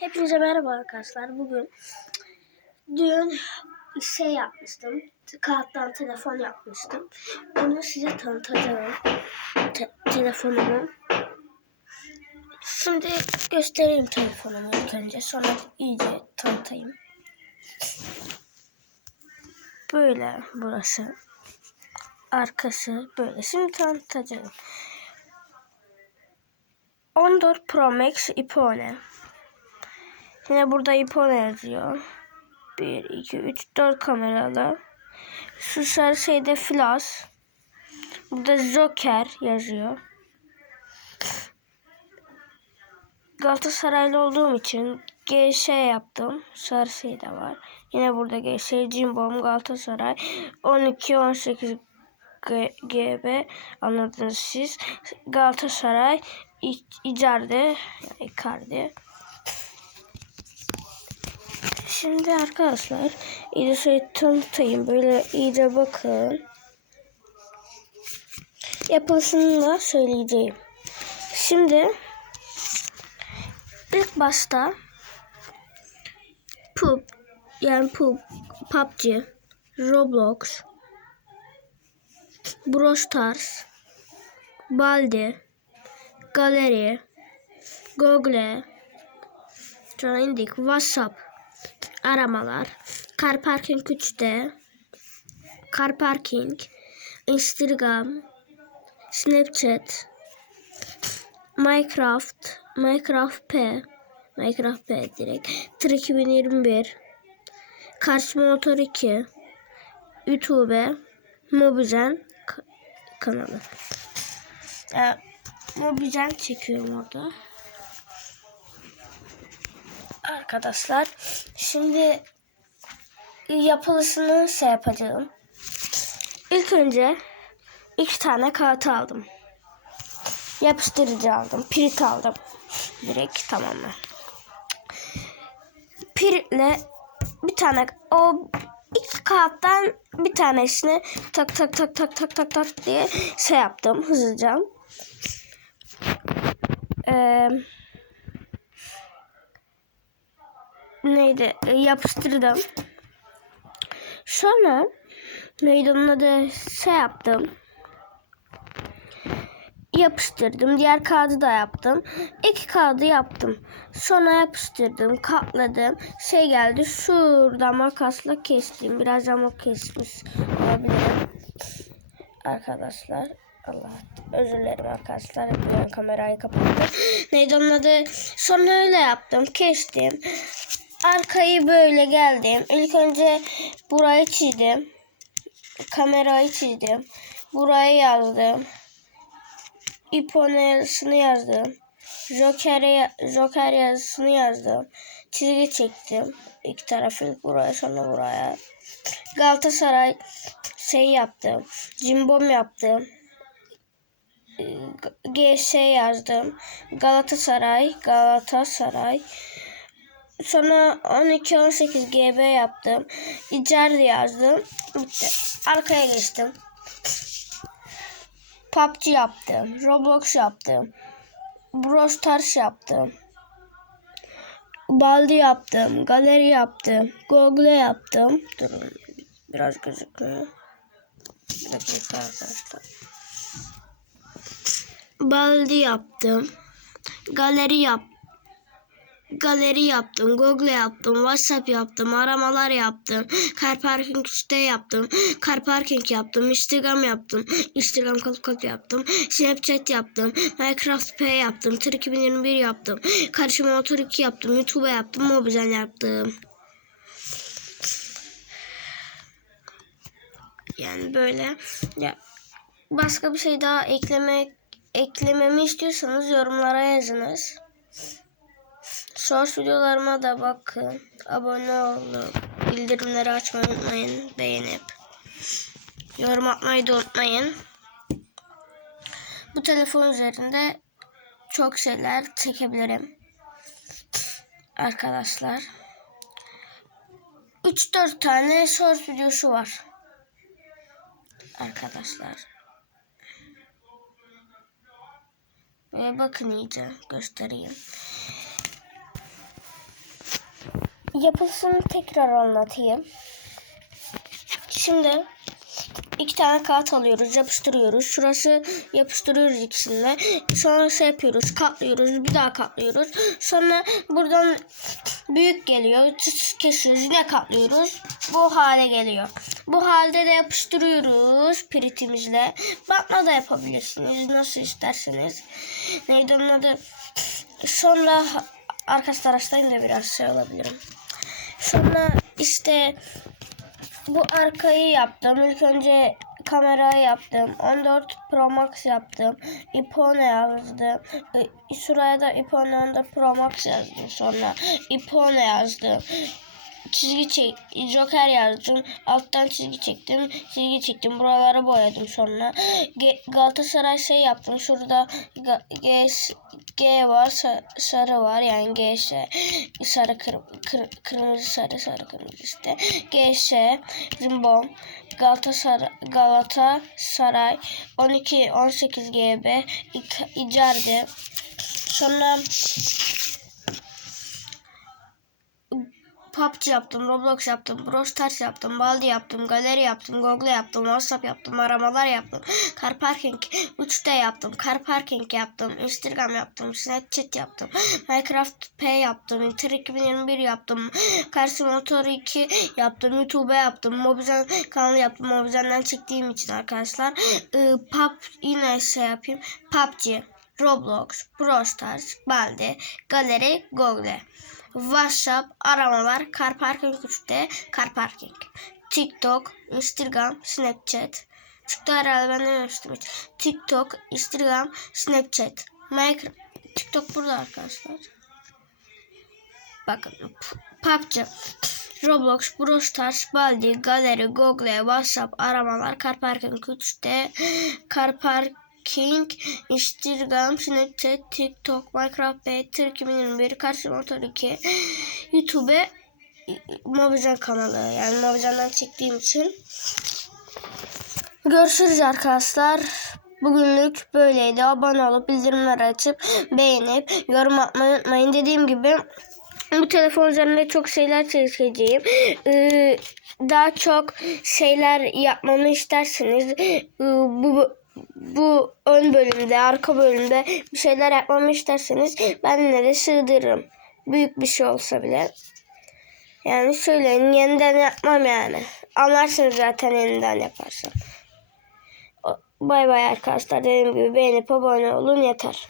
Hepinize merhaba arkadaşlar. Bugün dün şey yapmıştım. Kağıttan telefon yapmıştım. Onu size tanıtacağım. Te- telefonumu. Şimdi göstereyim telefonumu ilk önce. Sonra iyice tanıtayım. Böyle burası. Arkası böyle. Şimdi tanıtacağım. 14 Pro Max iPhone. Yine burada iPhone yazıyor. 1, 2, 3, 4 kameralı. Şu sarı şeyde flash. Burada Joker yazıyor. Galatasaraylı olduğum için GS yaptım. Sarı şey de var. Yine burada GS Cimbom Galatasaray 12 18 G- GB anladınız siz. Galatasaray Icardi yani Icardi. Şimdi arkadaşlar şey tanıtayım. Böyle iyice bakın. Yapılışını da söyleyeceğim. Şimdi ilk başta PUB yani PUB, PUBG, Roblox, Brawl Stars, Baldi, Galeri, Google, sonra indik WhatsApp, aramalar, Car Parking 3D, Car Parking, Instagram, Snapchat, Minecraft, Minecraft P, Minecraft P direkt, Tır 2021, Kars Motor 2, YouTube, Mobizen kanalı. Ee, Mobizen çekiyorum orada. Arkadaşlar şimdi yapılışını şey yapacağım. İlk önce iki tane kağıt aldım. Yapıştırıcı aldım. Pirit aldım. Direkt tamamen. Piritle bir tane o iki kağıttan bir tanesini tak tak tak tak tak tak tak diye şey yaptım hızlıca. Eee neydi e, yapıştırdım. Sonra neydi onun adı şey yaptım. Yapıştırdım. Diğer kağıdı da yaptım. İki kağıdı yaptım. Sonra yapıştırdım. Katladım. Şey geldi. Şurada makasla kestim. Biraz yamuk kesmiş olabilirim. Arkadaşlar. Allah özür dilerim arkadaşlar. Ben kamerayı kapattım. Neydi onun adı? Sonra öyle yaptım. Kestim. Arkayı böyle geldim. İlk önce burayı çizdim. Kamerayı çizdim. Burayı yazdım. İponelsini yazdım. Joker, Joker yazısını yazdım. Çizgi çektim. İki tarafı buraya sonra buraya. Galatasaray şey yaptım. Cimbom yaptım. GS yazdım. Galatasaray, Galatasaray. Sonra 12-18 GB yaptım. Icardi yazdım. Bitti. Arkaya geçtim. PUBG yaptım. Roblox yaptım. Brawl Stars yaptım. Baldi yaptım. Galeri yaptım. Google yaptım. Durun. Biraz gözükmüyor. Bir dakika arkadaşlar. Baldi yaptım. Galeri yaptım. Galeri yaptım, Google yaptım, WhatsApp yaptım, aramalar yaptım, Car Parking site yaptım, Car Parking yaptım, Instagram yaptım, Instagram kalp kalp yaptım, Snapchat yaptım, Minecraft P yaptım, Tır 2021 yaptım, Karışım Motor 2 yaptım, YouTube yaptım, Mobizen yaptım. Yani böyle ya başka bir şey daha eklemek eklememi istiyorsanız yorumlara yazınız. Short videolarıma da bakın. Abone olup bildirimleri açmayı unutmayın. Beğenip yorum atmayı da unutmayın. Bu telefon üzerinde çok şeyler çekebilirim. Arkadaşlar. 3-4 tane short videosu var. Arkadaşlar. Ve bakın iyice göstereyim. Yapısını tekrar anlatayım. Şimdi iki tane kağıt alıyoruz, yapıştırıyoruz. Şurası yapıştırıyoruz ikisini. Sonra şey yapıyoruz, katlıyoruz, bir daha katlıyoruz. Sonra buradan büyük geliyor, kesiyoruz, yine katlıyoruz. Bu hale geliyor. Bu halde de yapıştırıyoruz piritimizle. Batma da yapabilirsiniz, nasıl isterseniz. Neydi onun adı? Sonra arka taraftan da biraz şey olabilirim. Sonra işte bu arkayı yaptım. İlk önce kamerayı yaptım. 14 Pro Max yaptım. Ipone yazdım. Şuraya da Ipone 14 Pro Max yazdım sonra. Ipone yazdım. Çizgi çek, Joker yazdım. Alttan çizgi çektim. Çizgi çektim. Buraları boyadım sonra. Ge- Galatasaray şey yaptım. Şurada Ga- G, G var. sa- sarı var. Yani GS. Sarı kır, kır, kırmızı sarı sarı kırmızı işte. GS. Zimbom. Galatasaray, Galatasaray 12 18 GB Icardi. Sonra PUBG yaptım, Roblox yaptım, Brawl Stars yaptım, Baldi yaptım, Galeri yaptım, Google yaptım, WhatsApp yaptım, aramalar yaptım, Car Parking 3D yaptım, Car Parking yaptım, Instagram yaptım, Snapchat yaptım, Minecraft P yaptım, Inter 2021 yaptım, Karşı Motor 2 yaptım, YouTube yaptım, Mobizen kanalı yaptım, Mobizen'den çektiğim için arkadaşlar. Ee, pub yine şey yapayım, PUBG, Roblox, Brawl Stars, Baldi, Galeri, Google. WhatsApp, aramalar, Car Parking 3D, Car Parking. TikTok, Instagram, Snapchat. Çıktı herhalde ben dememiştim hiç. TikTok, Instagram, Snapchat. Minecraft. TikTok burada arkadaşlar. Bakın. PUBG. Roblox, Brawl Baldi, Galeri, Google, WhatsApp, aramalar, Car Parking 3D, Car Parking, Instagram, Snapchat, TikTok, Minecraft, Twitter 2021, Karşı Motor 2, YouTube, Mobizen kanalı. Yani Mobizen'den çektiğim için. Görüşürüz arkadaşlar. Bugünlük böyleydi. Abone olup bildirimleri açıp beğenip yorum atmayı unutmayın. Dediğim gibi bu telefon üzerinde çok şeyler çekeceğim. Ee, daha çok şeyler yapmamı isterseniz ee, bu bu ön bölümde, arka bölümde bir şeyler yapmamı isterseniz ben de sığdırırım. Büyük bir şey olsa bile. Yani söyleyin yeniden yapmam yani. Anlarsınız zaten yeniden yaparsam. Bay bay arkadaşlar. Dediğim gibi beğenip abone olun yeter.